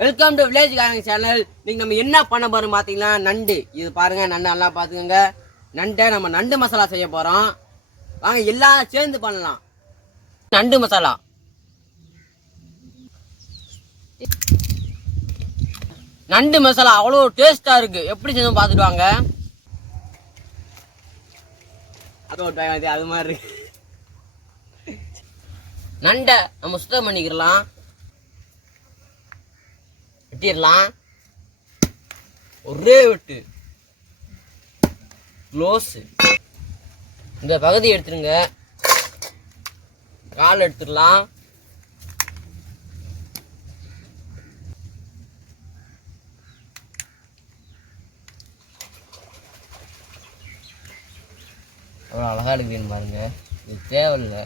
Welcome to வில்லேஜ்காரங்க channel. இன்னைக்கு நம்ம என்ன பண்ண போறோம் பார்த்தீங்கன்னா, நண்டு. இது பாருங்க, நண்டு நல்லா பார்த்துக்கோங்க. நண்டை நம்ம நண்டு மசாலா செய்ய போறோம். வாங்க எல்லாம் சேர்ந்து பண்ணலாம். நண்டு மசாலா. நண்டு மசாலா அவ்வளோ டேஸ்டா இருக்கு. எப்படி செஞ்சு பார்த்துட்டு வாங்க. அது மாதிரி இருக்கு. நண்டை நம்ம சுத்தம் பண்ணிக்கலாம். வெட்டிடலாம். ஒரே வெட்டு க்ளோஸ். இந்த பகுதி எடுத்துருங்க. கால் எடுத்துடலாம். அவ்வளோ அழகா இருக்குன்னு பாருங்க. இது தேவையில்லை,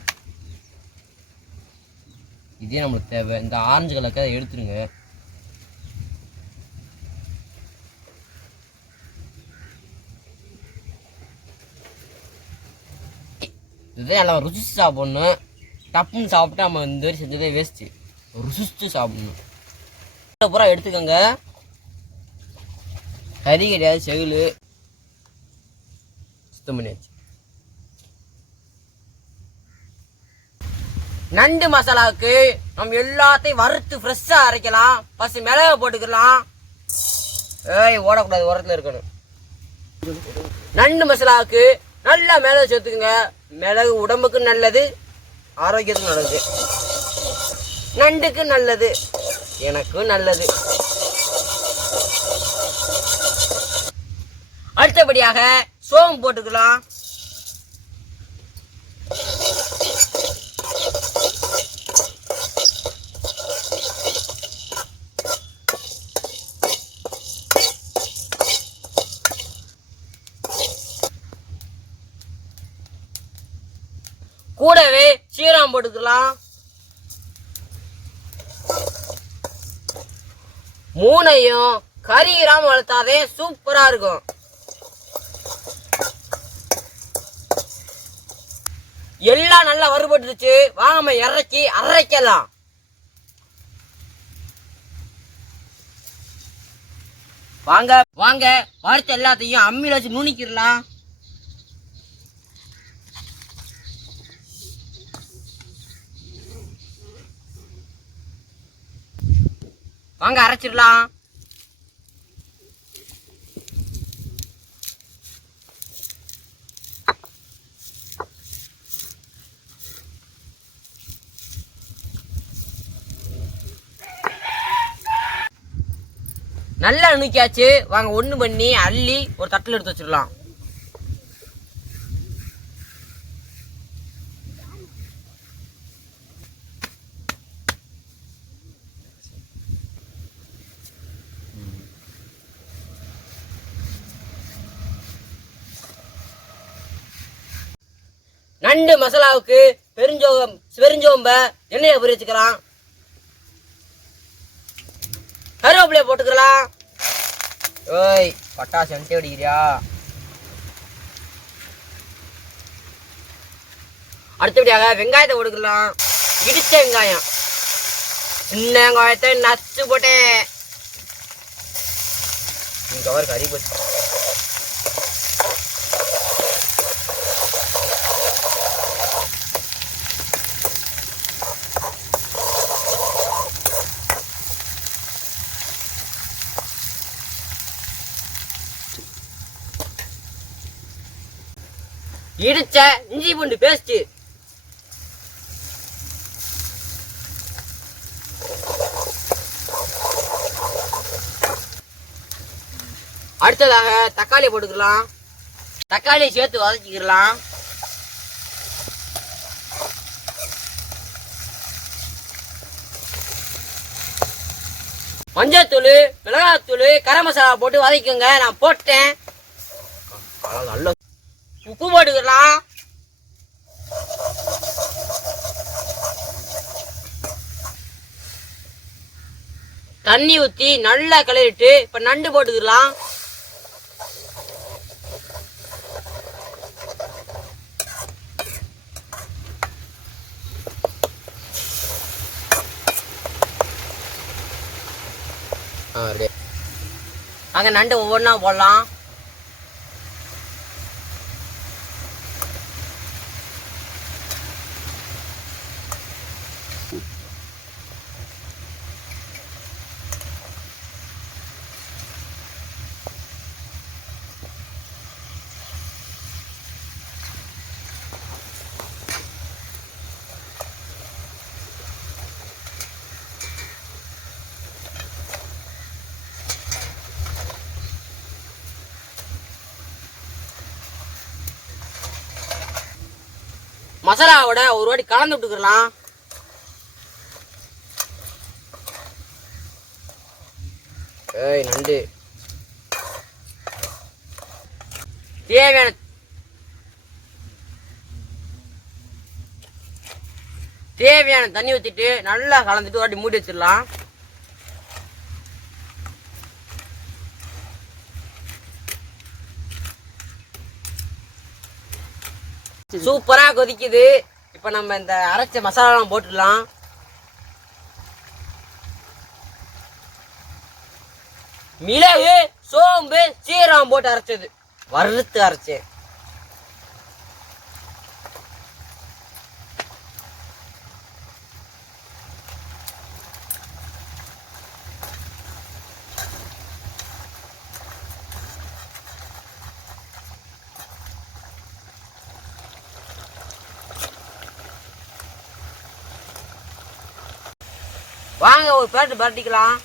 இதே நம்மளுக்கு தேவை. இந்த ஆரஞ்சு கலருக்கு அதை எடுத்துருங்க. இதே நல்லா ருசிச்சு சாப்பிடணும். டப்புன்னு சாப்பிட்டு நம்ம இந்த மாதிரி செஞ்சதே வேஸ்ட்டு. ருசிச்சு சாப்பிடணும். பூரா எடுத்துக்கோங்க. கறி கிடையாது, செகுலு. சுத்தம் பண்ணியாச்சு. நண்டு மசாலாவுக்கு நம்ம எல்லாத்தையும் வறுத்து ஃப்ரெஷ்ஷாக அரைக்கலாம். ஃபஸ்ட்டு மிளகு போட்டுக்கலாம். ஓடக்கூடாது, உரத்தில் இருக்கணும். நண்டு மசாலாவுக்கு நல்லா மிளகு சேர்த்துக்குங்க. மிளகு உடம்புக்கு நல்லது, ஆரோக்கியத்துக்கு நல்லது, நண்டுக்கு நல்லது, எனக்கும் நல்லது. அடுத்தபடியாக சோம்பு போட்டுக்கலாம். கூடவே சீரகம் போட்டுக்கலாம். மூணையும் கறிகிராம வளர்த்தாதே சூப்பரா இருக்கும். எல்லாம் நல்லா வறுபட்டுருச்சு. வாங்க இறக்கி அரைக்கலாம். வாங்க வாங்க வறுத்த எல்லாத்தையும் அம்மியில வச்சு நுணிக்கிடலாம். வாங்க அரைச்சிடலாம். நல்லா நுக்கியாச்சு. வாங்க ஒண்ணு பண்ணி அள்ளி ஒரு தட்டில் எடுத்து வச்சிடலாம். நண்டு மசாலாவுக்கு பெருஞ்சோம்ப எண்ணெயை பொரிச்சுக்கலாம். கருவேப்பிலையை போட்டுக்கலாம். ஓய் பட்டாசு என்கிட்ட அடிக்கிறியா? அடுத்தபடியாக வெங்காயத்தை போட்டுக்கலாம். இடிச்ச வெங்காயம். சின்ன வெங்காயத்தை நச்சு போட்டேன். கவர் கறி போச்சு. இடிச்ச இஞ்சி பூண்டு பேஸ்ட். அடுத்ததாக தக்காளி போட்டுக்கலாம். தக்காளி சேர்த்து வதக்கிக்கலாம். மஞ்சத்தூள், மிளகாத்தூள், கரம் மசாலா போட்டு வதக்கிக்கோங்க. நான் போட்டேன். நல்ல உப்பு போட்டுக்கலாம். தண்ணி ஊற்றி நல்லா கிளறிட்டு இப்ப நண்டு போட்டுக்கலாம். அங்கே நண்டு ஒவ்வொன்றா போடலாம். மசாலாவோட ஒரு வாட்டி கலந்து விட்டுக்கலாம். நண்டு தேவையான தண்ணி ஊற்றிட்டு நல்லா கலந்துட்டு ஒரு வாட்டி மூடி வச்சிடலாம். சூப்பரா கொதிக்குது. இப்ப நம்ம இந்த அரைச்ச மசாலாலாம் போட்டுடலாம். மிளகு, சோம்பு, சீரகம் போட்டு அரைச்சது, வறுத்து அரைச்சேன். வாங்க ஒரு பேட்டு பரட்டிக்கலாம்.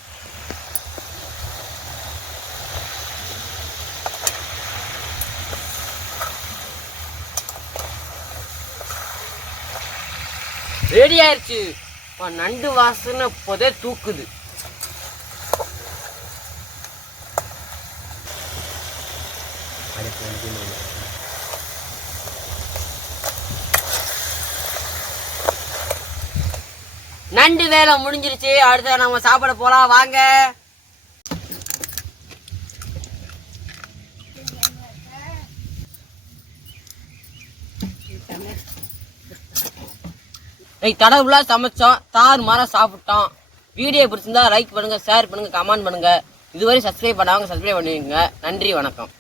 ரெடி ஆயிடுச்சு. நண்டு வாசனை இப்போதே தூக்குது. நண்டு வேலை முடிஞ்சிருச்சு. அடுத்த நம்ம சாப்பிட போலாம் வாங்க. தடவுல சமைச்சோம், தாறு மாற சாப்பிட்டோம். வீடியோ பிடிச்சிருந்தா லைக் பண்ணுங்க, ஷேர் பண்ணுங்க, கமெண்ட் பண்ணுங்க. இதுவரை சப்ஸ்கிரைப் பண்ணாங்க சப்ஸ்கிரைப் பண்ணுவீங்க. நன்றி, வணக்கம்.